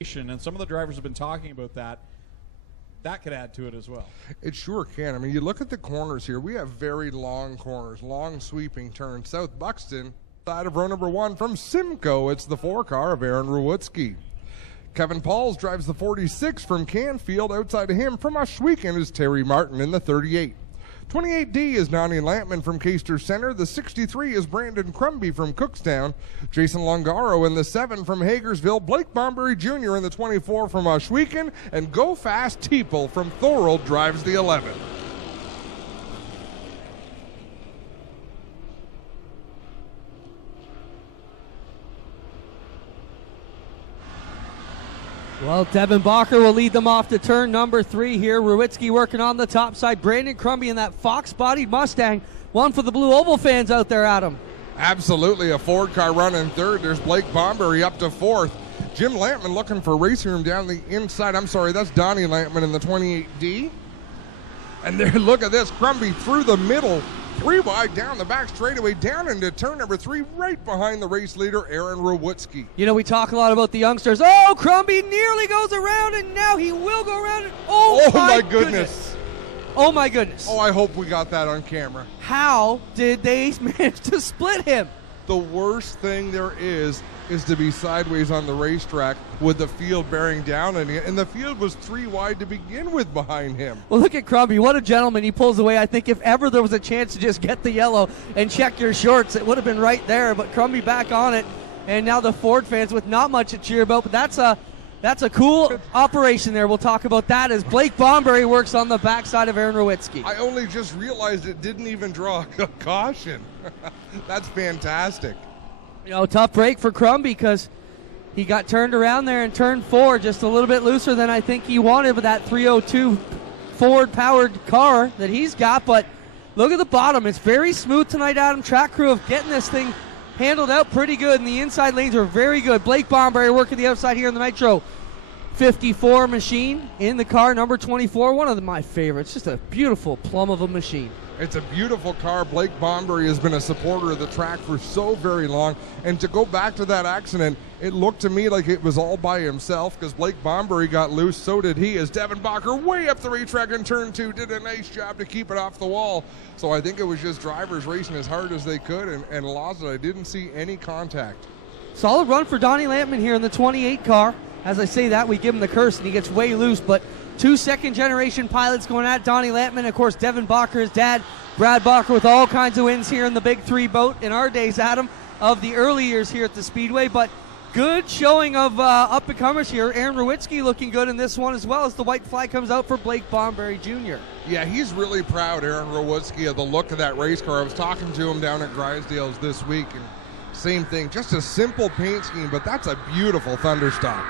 and some of the drivers have been talking about that. That could add to it as well. It sure can. I mean, you look at the corners here. We have very long corners, long sweeping turns. South Buxton, side of row number 1 from Simcoe. It's the 4 car of Aaron Rewutsky. Kevin Pauls drives the 46 from Canfield. Outside of him from Ohsweken is Terry Martin in the 38. 28D is Nani Lampman from Caister Center. The 63 is Brandon Crumby from Cookstown. Jason Longaro in the 7 from Hagersville. Blake Bombury Jr. in the 24 from Ohsweken. And Go Fast Teeple from Thorold drives the 11. Well, Devin Bacher will lead them off to turn number 3 here. Rewutsky working on the top side. Brandon Crumby in that fox-bodied Mustang. One for the Blue Oval fans out there, Adam. Absolutely. A Ford car running third. There's Blake Bombury up to 4th. Jim Lampman looking for racing room down the inside. I'm sorry, that's Donnie Lampman in the 28D. And there, look at this. Crumby through the middle. 3 wide down the back straightaway, down into turn number 3, right behind the race leader, Aaron Rewutsky. You know, we talk a lot about the youngsters. Oh, Crumby nearly goes around, and now he will go around. Oh my goodness. Oh, my goodness. Oh, I hope we got that on camera. How did they manage to split him? The worst thing there is to be sideways on the racetrack with the field bearing down on you, and the field was 3 wide to begin with behind him. Well, look at Crumby. What a gentleman. He pulls away. I think if ever there was a chance to just get the yellow and check your shorts, it would have been right there, but Crumby back on it, and now the Ford fans with not much to cheer about, but that's a cool operation there. We'll talk about that as Blake Bombury works on the backside of Aaron Rewutsky. I only just realized it didn't even draw a caution. That's fantastic. You know, tough break for Crumby because he got turned around there in turn 4 just a little bit looser than I think he wanted with that 302 Ford-powered car that he's got. But look at the bottom. It's very smooth tonight, Adam. Track crew of getting this thing handled out pretty good, and the inside lanes are very good. Blake Bombury working the outside here in the Nitro 54 machine in the car, number 24. One of my favorites. Just a beautiful plum of a machine. It's a beautiful car. Blake Bombury has been a supporter of the track for so very long. And to go back to that accident, it looked to me like it was all by himself because Blake Bombury got loose. So did he, as Devin Bacher way up the racetrack in turn 2 did a nice job to keep it off the wall. So I think it was just drivers racing as hard as they could and lost it. I didn't see any contact. Solid run for Donnie Lampman here in the 28 car. As I say that, we give him the curse and he gets way loose, but 2 second-generation pilots going at Donnie Lampman. Of course, Devin Bacher, his dad, Brad Bacher, with all kinds of wins here in the Big 3 boat in our days, Adam, of the early years here at the Speedway. But good showing of up-and-comers here. Aaron Rewutsky looking good in this one as well as the white flag comes out for Blake Bombury Jr. Yeah, he's really proud, Aaron Rewutsky, of the look of that race car. I was talking to him down at Drysdale's this week, and same thing. Just a simple paint scheme, but that's a beautiful Thunderstock.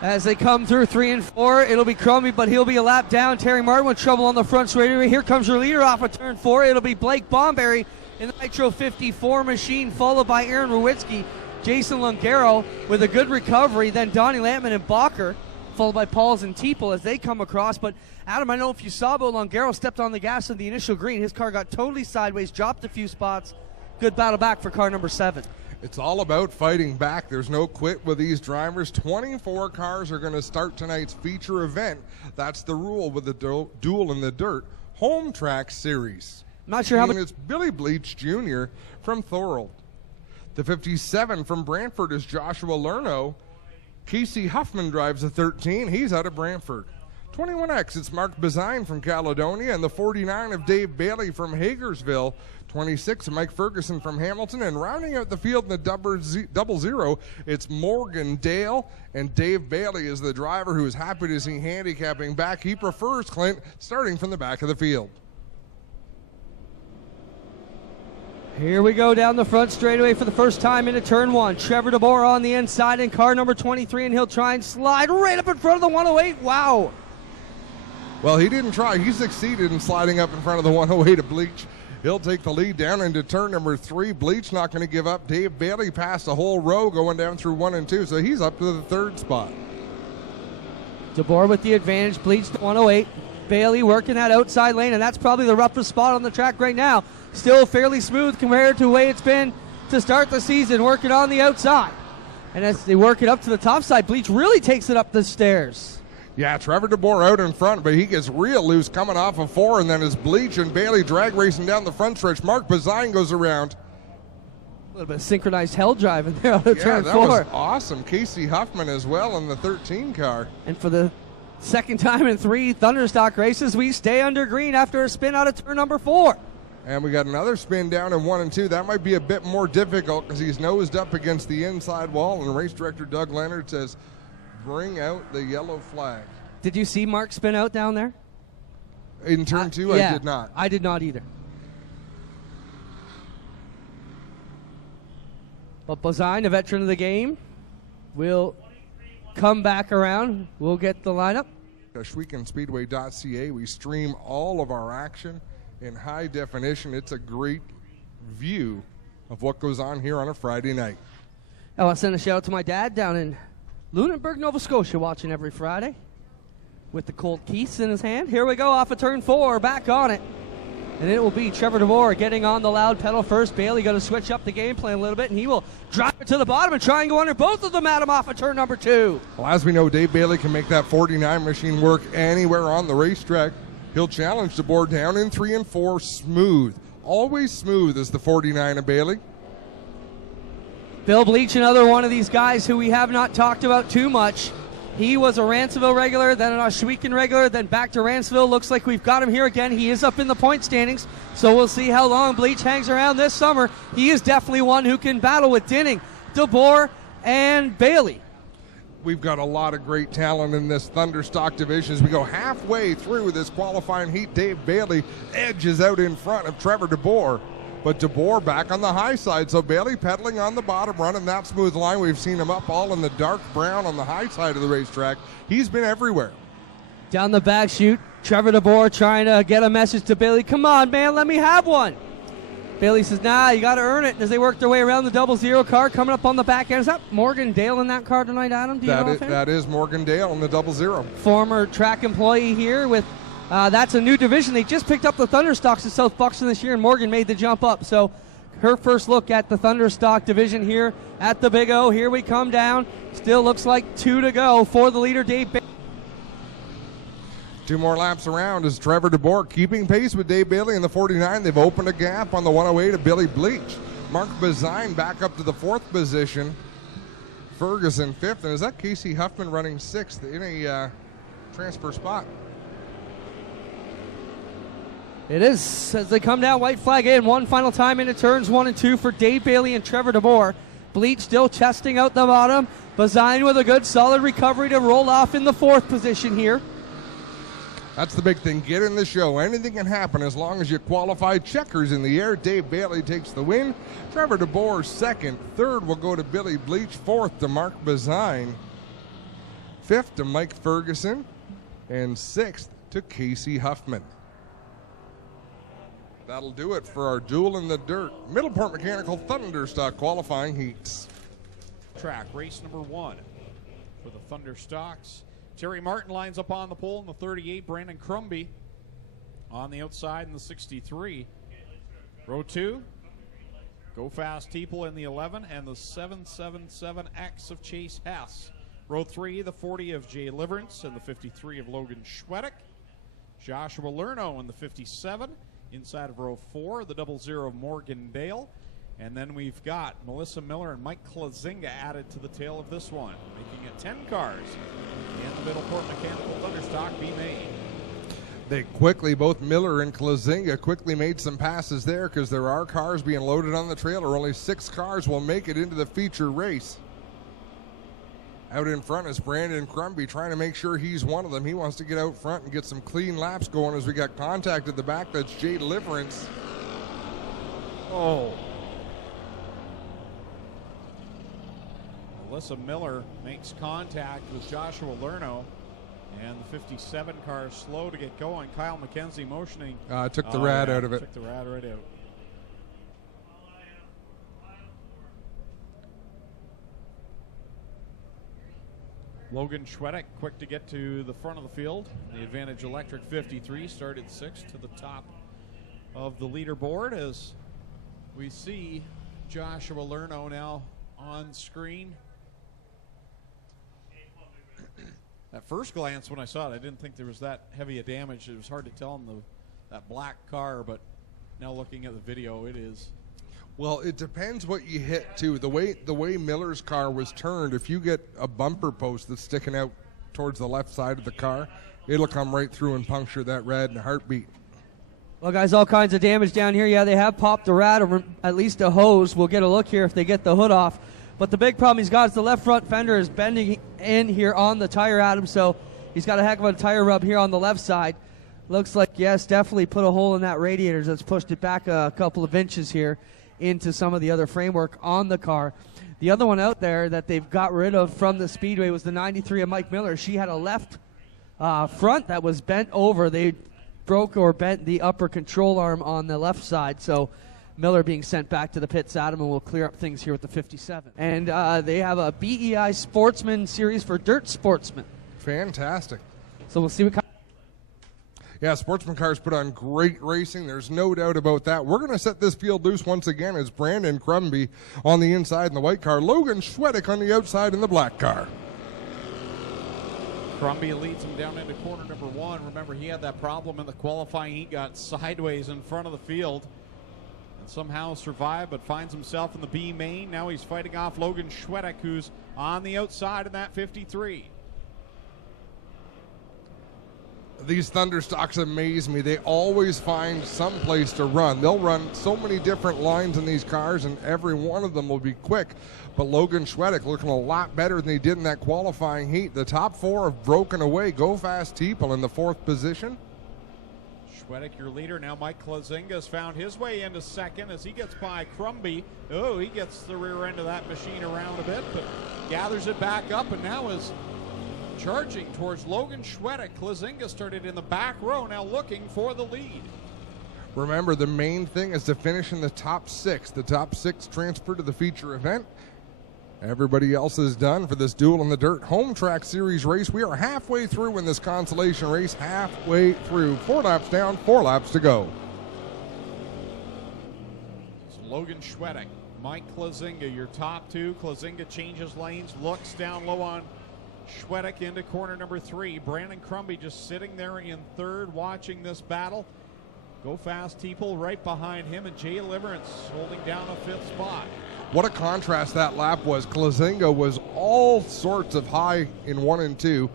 As they come through 3 and 4, it'll be Crumby, but he'll be a lap down. Terry Martin with trouble on the front straightaway. Here comes your leader off of turn 4. It'll be Blake Bombury in the Nitro 54 machine, followed by Aaron Rewutsky. Jason Longaro with a good recovery. Then Donnie Lampman and Bacher, followed by Pauls and Teeple as they come across. But Adam, I don't know if you saw, but Longaro stepped on the gas in the initial green. His car got totally sideways, dropped a few spots. Good battle back for car number 7. It's all about fighting back. There's no quit with these drivers. 24 cars are going to start tonight's feature event. That's the rule with the Duel in the Dirt Home Track Series. Not sure how many. It's Billy Bleach Jr. from Thorold. The 57 from Brantford is Joshua Lerno. Casey Huffman drives a 13. He's out of Brantford. 21X, it's Mark Bazine from Caledonia, and the 49 of Dave Bailey from Hagersville. 26, Mike Ferguson from Hamilton, and rounding out the field in the double zero, it's Morgan Dale, and Dave Bailey is the driver who is happy to see handicapping back. He prefers Clint starting from the back of the field. Here we go down the front straightaway for the first time into turn 1. Trevor DeBoer on the inside in car number 23, and he'll try and slide right up in front of the 108. Wow. Well, he didn't try. He succeeded in sliding up in front of the 108 of Bleach. He'll take the lead down into turn number 3. Bleach not going to give up. Dave Bailey passed a whole row going down through 1 and 2, so he's up to the 3rd spot. DeBoer with the advantage. Bleach to 108. Bailey working that outside lane, and that's probably the roughest spot on the track right now. Still fairly smooth compared to the way it's been to start the season, working on the outside. And as they work it up to the top side, Bleach really takes it up the stairs. Yeah, Trevor DeBoer out in front, but he gets real loose coming off of 4, and then as Bleach and Bailey drag racing down the front stretch, Mark Bazine goes around. A little bit of synchronized hell driving there on turn 4. That was awesome. Casey Huffman as well in the 13 car. And for the second time in 3 Thunderstock races, we stay under green after a spin out of turn number 4. And we got another spin down in 1 and 2. That might be a bit more difficult because he's nosed up against the inside wall, and race director Doug Leonard says, bring out the yellow flag. Did you see Mark spin out down there? In turn 2, yeah, I did not. I did not either. But Bazine, a veteran of the game, will come back around. We'll get the lineup. At SchwekenSpeedway.ca, we stream all of our action in high definition. It's a great view of what goes on here on a Friday night. I want to send a shout out to my dad down in Lunenburg, Nova Scotia, watching every Friday with the Colt Keiths in his hand. Here we go off of turn 4, back on it. And it will be Trevor DeBoer getting on the loud pedal first. Bailey going to switch up the game plan a little bit, and he will drop it to the bottom and try and go under both of them at him off of turn number 2. Well, as we know, Dave Bailey can make that 49 machine work anywhere on the racetrack. He'll challenge DeBoer down in 3 and 4, smooth. Always smooth as the 49 of Bailey. Bill Bleach, another one of these guys who we have not talked about too much. He was a Ransomville regular, then an Ohsweken regular, then back to Ransomville. Looks like we've got him here again. He is up in the point standings, so we'll see how long Bleach hangs around this summer. He is definitely one who can battle with Dinning, DeBoer, and Bailey. We've got a lot of great talent in this Thunderstock division. As we go halfway through this qualifying heat, Dave Bailey edges out in front of Trevor DeBoer. But DeBoer back on the high side, so Bailey pedaling on the bottom, running that smooth line. We've seen him up all in the dark brown on the high side of the racetrack. He's been everywhere. Down the back chute, Trevor DeBoer trying to get a message to Bailey. Come on, man, let me have one. Bailey says, nah, you got to earn it. As they work their way around the 00 car, coming up on the back end. Is that Morgan Dale in that car tonight, Adam? Do you know that is Morgan Dale in the 00. Former track employee here with... that's a new division. They just picked up the Thunderstocks in South Buxton this year, and Morgan made the jump up. So her first look at the Thunderstock division here at the Big O. Here we come down. Still looks like 2 to go for the leader, Dave Bailey. 2 more laps around as Trevor DeBoer keeping pace with Dave Bailey in the 49. They've opened a gap on the 108 of Billy Bleach. Mark Bazine back up to the 4th position. Ferguson 5th. And is that Casey Huffman running 6th in a transfer spot? It is as they come down, white flag in one final time into turns 1 and 2 for Dave Bailey and Trevor DeBoer. Bleach still testing out the bottom. Bazine with a good solid recovery to roll off in the 4th position here. That's the big thing. Get in the show. Anything can happen as long as you qualify. Checkers in the air. Dave Bailey takes the win. Trevor DeBoer 2nd. 3rd will go to Billy Bleach. 4th to Mark Bazine. 5th to Mike Ferguson. And 6th to Casey Huffman. That'll do it for our Duel in the Dirt Middleport Mechanical Thunderstock qualifying heats. Track race number 1 for the Thunderstocks. Terry Martin lines up on the pole in the 38. Brandon Crumby on the outside in the 63. Row 2, Go Fast Teeple in the 11 and the 777X of Chase Hess. Row 3, the 40 of Jay Liverance and the 53 of Logan Schwedick. Joshua Lerno in the 57. Inside of row 4, the 00 of Morgan Dale. And then we've got Melissa Miller and Mike Klazinga added to the tail of this one, making it 10 cars in the Middleport Mechanical Thunderstock be made. They quickly, both Miller and Klazinga quickly made some passes there because there are cars being loaded on the trailer. Only 6 cars will make it into the feature race. Out in front is Brandon Crumby trying to make sure he's one of them. He wants to get out front and get some clean laps going as we got contact at the back. That's Jay Liverance. Oh. Melissa Miller makes contact with Joshua Lerno, and the 57 car is slow to get going. Kyle McKenzie motioning. Took the rad out of it. Took the rad right out. Logan Schwedick quick to get to the front of the field. The Advantage Electric 53 started 6th to the top of the leaderboard as we see Joshua Lerno now on screen. At first glance, when I saw it, I didn't think there was that heavy a damage. It was hard to tell in that black car, but now looking at the video, it is. Well, it depends what you hit too. The way Miller's car was turned, if you get a bumper post that's sticking out towards the left side of the car, it'll come right through and puncture that red in a heartbeat. Well, guys, all kinds of damage down here. Yeah, they have popped the rat, or at least a hose. We'll get a look here if they get the hood off. But the big problem he's got is the left front fender is bending in here on the tire, Adam, so he's got a heck of a tire rub here on the left side. Looks like, yes, definitely put a hole in that radiator that's pushed it back a couple of inches here into some of the other framework on the car. The other one out there that they've got rid of from the Speedway was the 93 of Mike Miller. She had a left front that was bent over. They broke or bent the upper control arm on the left side, so Miller being sent back to the pits, Adam, and we'll clear up things here with the 57. And they have a BEI Sportsman Series for dirt sportsmen. Fantastic. So we'll see what. Yeah, Sportsman cars put on great racing. There's no doubt about that. We're going to set this field loose once again as Brandon Crumby on the inside in the white car, Logan Schwedick on the outside in the black car. Crumby leads him down into corner number 1. Remember, he had that problem in the qualifying. He got sideways in front of the field and somehow survived, but finds himself in the B main. Now he's fighting off Logan Schwedick, who's on the outside in that 53. These Thunderstocks amaze me. They always find some place to run. They'll run so many different lines in these cars, and every one of them will be quick. But Logan Schwedick looking a lot better than he did in that qualifying heat. The top 4 have broken away. Go Fast Teeple in the 4th position. Schwedick, your leader. Now Mike Klazinga has found his way into second as he gets by Crumby. Oh, he gets the rear end of that machine around a bit, but gathers it back up and now is charging towards Logan Schwedick. Klazinga started in the back row, now looking for the lead. Remember, the main thing is to finish in the top 6. The top 6 transfer to the feature event. Everybody else is done for this Duel in the Dirt Home Track Series race. We are halfway through in this consolation race. Halfway through. 4 laps down, 4 laps to go. So Logan Schwedick, Mike Klazinga, your top 2. Klazinga changes lanes, looks down low on Schwedick into corner number 3. Brandon Crumby just sitting there in 3rd watching this battle. Go Fast Teeple right behind him, and Jay Liverance holding down a 5th spot. What a contrast that lap was. Klazinga was all sorts of high in 1 and 2.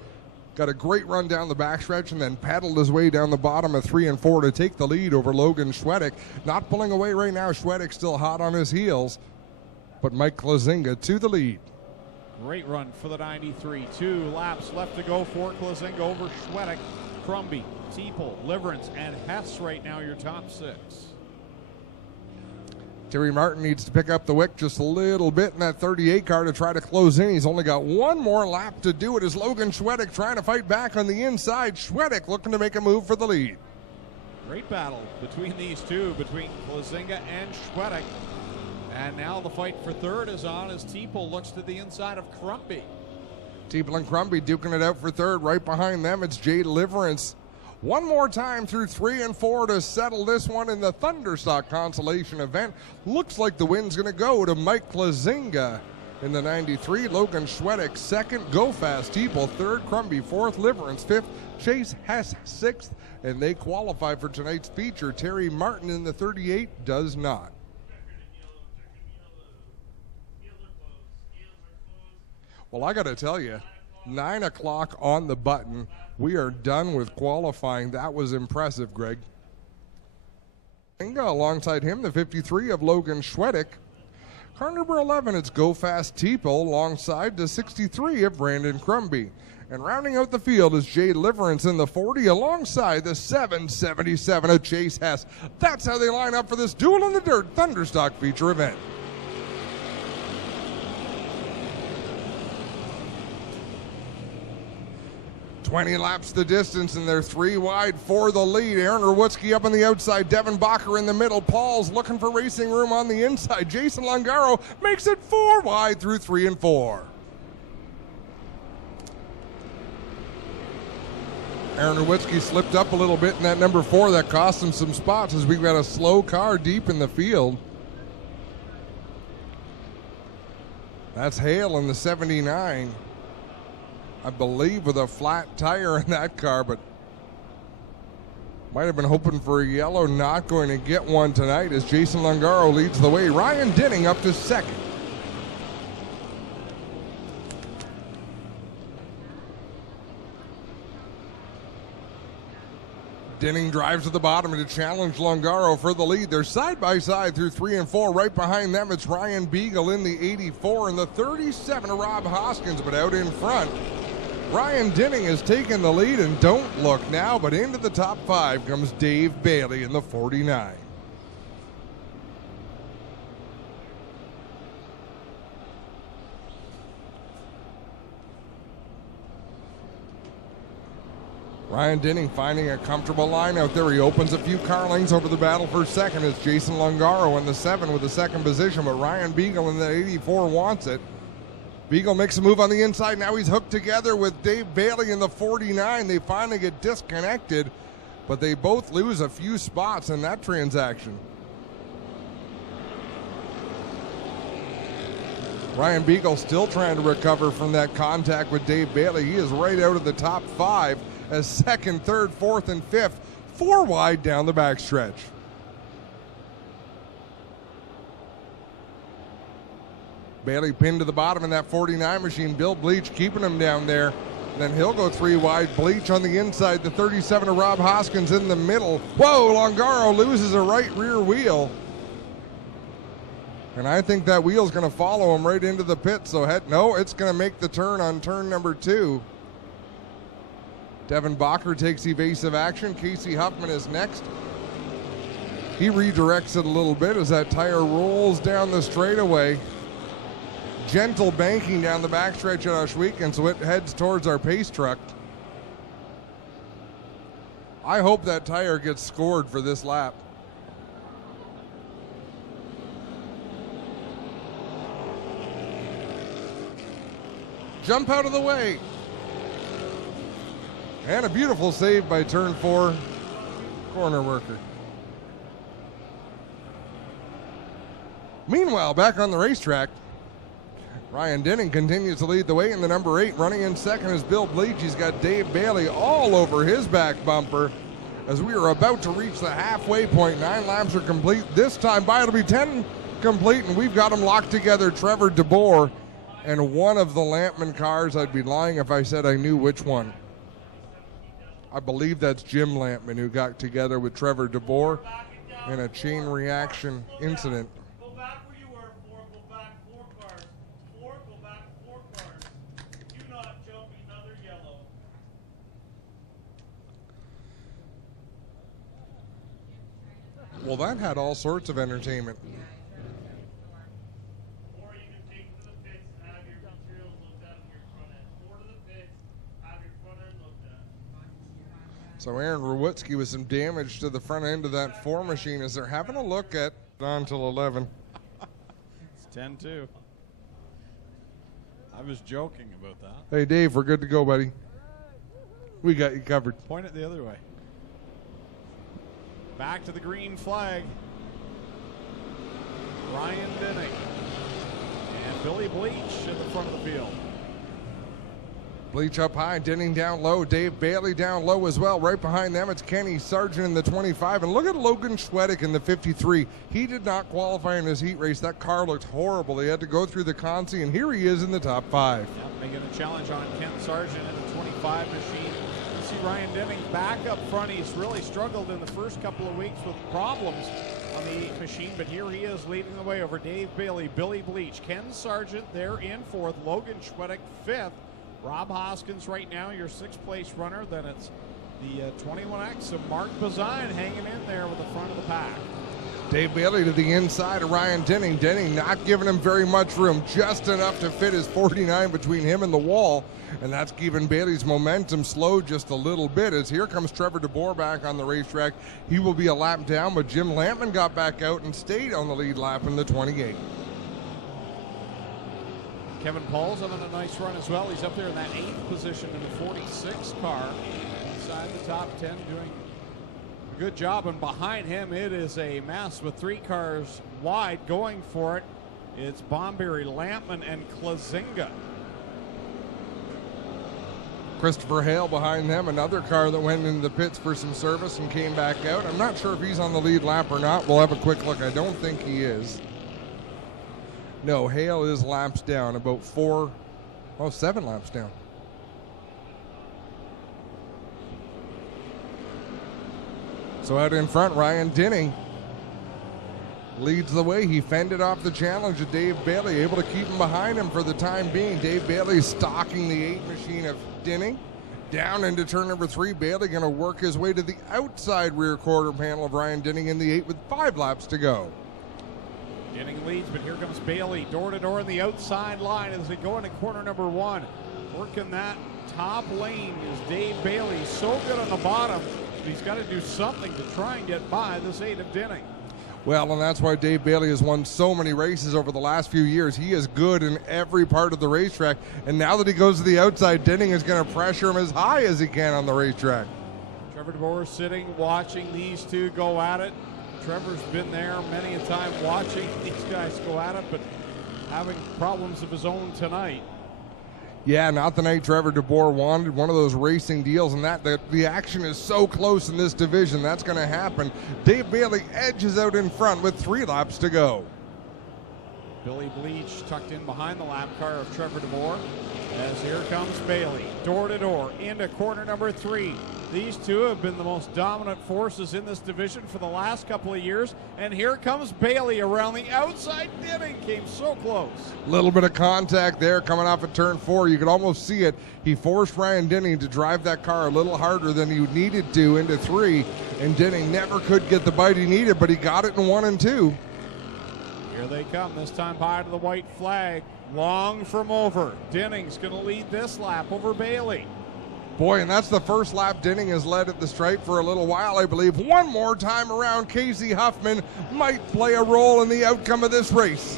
Got a great run down the backstretch and then paddled his way down the bottom of 3 and 4 to take the lead over Logan Schwedick. Not pulling away right now. Schwedick still hot on his heels, but Mike Klazinga to the lead. Great run for the 93. 2 laps left to go for Klazinga over Schwedick. Crumby, Teeple, Liverance, and Hess right now your top 6. Terry Martin needs to pick up the wick just a little bit in that 38 car to try to close in. He's only got 1 more lap to do it as Logan Schwedick trying to fight back on the inside. Schwedick looking to make a move for the lead. Great battle between these two, between Klazinga and Schwedick. And now the fight for 3rd is on as Teeple looks to the inside of Crumby. Teeple and Crumby duking it out for 3rd. Right behind them, it's Jay Liverance. 1 more time through 3 and 4 to settle this one in the Thunderstock consolation event. Looks like the win's going to go to Mike Klazinga in the 93. Logan Schwedick 2nd. Go Fast Teeple 3rd. Crumby 4th. Liverance 5th. Chase Hess 6th. And they qualify for tonight's feature. Terry Martin in the 38 does not. Well, I got to tell you, 9 o'clock on the button. We are done with qualifying. That was impressive, Greg. Alongside him, the 53 of Logan Schwedick. Car number 11, it's Go Fast Teeple alongside the 63 of Brandon Crumby. And rounding out the field is Jay Liverance in the 40 alongside the 777 of Chase Hess. That's how they line up for this Duel in the Dirt Thunderstock feature event. 20 laps the distance, and they're 3 wide for the lead. Aaron Rewutsky up on the outside, Devin Bacher in the middle. Paul's looking for racing room on the inside. Jason Longaro makes it 4 wide through 3 and 4. Aaron Rewutsky slipped up a little bit in that number 4. That cost him some spots as we've got a slow car deep in the field. That's Hale in the 79. I believe, with a flat tire in that car, but might have been hoping for a yellow. Not going to get one tonight as Jason Longaro leads the way. Ryan Dinning up to second. Dinning drives to the bottom to challenge Longaro for the lead. They're side by side through 3 and 4. Right behind them, it's Ryan Beagle in the 84 and the 37 of Rob Hoskins, but out in front, Ryan Dinning has taken the lead, and don't look now, but into the top 5 comes Dave Bailey in the 49. Ryan Dinning finding a comfortable line out there. He opens a few car lanes over the battle for second. It's Jason Longaro in the 7 with the second position, but Ryan Beagle in the 84 wants it. Beagle makes a move on the inside. Now he's hooked together with Dave Bailey in the 49. They finally get disconnected, but they both lose a few spots in that transaction. Ryan Beagle still trying to recover from that contact with Dave Bailey. He is right out of the top 5 as second, third, fourth, and fifth, 4 wide down the backstretch. Bailey pinned to the bottom in that 49 machine. Bill Bleach keeping him down there. And then he'll go 3 wide. Bleach on the inside. The 37 of Rob Hoskins in the middle. Whoa, Longaro loses a right rear wheel. And I think that wheel's going to follow him right into the pit. So no, it's going to make the turn on turn number 2. Devin Bacher takes evasive action. Casey Huffman is next. He redirects it a little bit as that tire rolls down the straightaway. Gentle banking down the backstretch at Oshweek, so it heads towards our pace truck. I hope that tire gets scored for this lap. Jump out of the way. And a beautiful save by turn 4 corner worker. Meanwhile, back on the racetrack, Ryan Dinning continues to lead the way in the number 8. Running in second is Bill Bleach. He's got Dave Bailey all over his back bumper as we are about to reach the halfway point. 9 laps are complete. This time by, it'll be 10 complete, and we've got them locked together. Trevor DeBoer and one of the Lampman cars. I'd be lying if I said I knew which one. I believe that's Jim Lampman, who got together with Trevor DeBoer in a chain reaction incident. Go back where you were, 4. Go back 4 cars. 4, go back 4 cars. Do not jump another yellow. Well, that had all sorts of entertainment. Or you can take it to the pits and have your materials looked at in your front end. 4 to the pits, have your front end looked at. So Aaron Rewutsky with some damage to the front end of that 4 machine as they're having a look at on till 11. It's 10-2. I was joking about that. Hey, Dave, we're good to go, buddy. We got you covered. Point it the other way. Back to the green flag. Ryan Dinning and Billy Bleach in the front of the field. Bleach up high, Dinning down low, Dave Bailey down low as well. Right behind them, it's Kenny Sargent in the 25. And look at Logan Schwedick in the 53. He did not qualify in his heat race. That car looked horrible. They had to go through the consi, and here he is in the top 5. Yep, making a challenge on Ken Sargent in the 25 machine. You see Ryan Dinning back up front. He's really struggled in the first couple of weeks with problems on the 8 machine, but here he is leading the way over Dave Bailey, Billy Bleach, Ken Sargent there in 4th, Logan Schwedick 5th. Rob Hoskins right now, your 6th place runner. Then it's the 21X of Mark Bazine hanging in there with the front of the pack. Dave Bailey to the inside of Ryan Dinning. Dinning not giving him very much room, just enough to fit his 49 between him and the wall. And that's keeping Bailey's momentum slow just a little bit as here comes Trevor DeBoer back on the racetrack. He will be a lap down, but Jim Lampman got back out and stayed on the lead lap in the 28. Kevin Paul's on a nice run as well. He's up there in that 8th position in the 46 car. Inside the top 10, doing a good job. And behind him, it is a mess with 3 cars wide going for it. It's Bomberry, Lampman, and Klazinga. Christopher Hale behind them, another car that went into the pits for some service and came back out. I'm not sure if he's on the lead lap or not. We'll have a quick look. I don't think he is. No, Hale is laps down, about 7 laps down. So out in front, Ryan Dinning leads the way. He fended off the challenge of Dave Bailey, able to keep him behind him for the time being. Dave Bailey stalking the 8 machine of Dinning. Down into turn number 3, Bailey going to work his way to the outside rear quarter panel of Ryan Dinning in the 8 with 5 laps to go. Dinning leads, but here comes Bailey, door to door in the outside line as they go into corner number 1. Working that top lane is Dave Bailey. So good on the bottom, but he's got to do something to try and get by this 8 of Dinning. Well, and that's why Dave Bailey has won so many races over the last few years. He is good in every part of the racetrack, and now that he goes to the outside, Dinning is going to pressure him as high as he can on the racetrack. Trevor DeBoer sitting, watching these two go at it. Trevor's been there many a time watching these guys go at it, but having problems of his own tonight. Yeah, not the night Trevor DeBoer wanted, one of those racing deals, and that the action is so close in this division. That's going to happen. Dave Bailey edges out in front with 3 laps to go. Billy Bleach tucked in behind the lap car of Trevor DeBoer as here comes Bailey, door to door into corner number 3. These two have been the most dominant forces in this division for the last couple of years, and here comes Bailey around the outside. Dinning came so close. Little bit of contact there coming off of turn 4. You could almost see it. He forced Ryan Dinning to drive that car a little harder than he needed to into 3, and Dinning never could get the bite he needed, but he got it in 1 and 2. Here they come, this time high to the white flag. Long from over. Dinning's going to lead this lap over Bailey. Boy, and that's the first lap Dinning has led at the stripe for a little while, I believe. One more time around, Casey Huffman might play a role in the outcome of this race.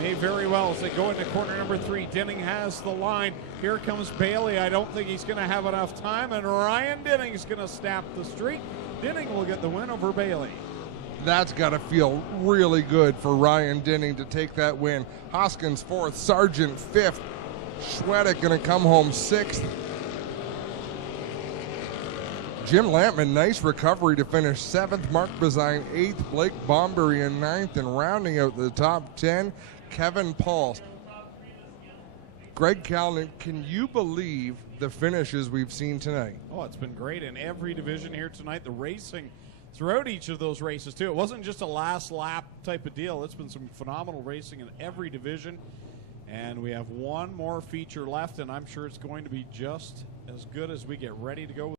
May very well as they go into corner number 3. Dinning has the line. Here comes Bailey. I don't think he's going to have enough time, and Ryan Dinning's going to snap the streak. Dinning will get the win over Bailey. That's got to feel really good for Ryan Dinning to take that win. Hoskins 4th, Sargent 5th, Schwedick going to come home 6th. Jim Lampman, nice recovery to finish 7th. Mark Bazine 8th. Blake Bomberry in 9th. And rounding out the top 10, Kevin Pauls. Greg Callan, can you believe the finishes we've seen tonight? Oh, it's been great in every division here tonight. The racing throughout each of those races, too. It wasn't just a last lap type of deal. It's been some phenomenal racing in every division. And we have one more feature left, and I'm sure it's going to be just as good as we get ready to go.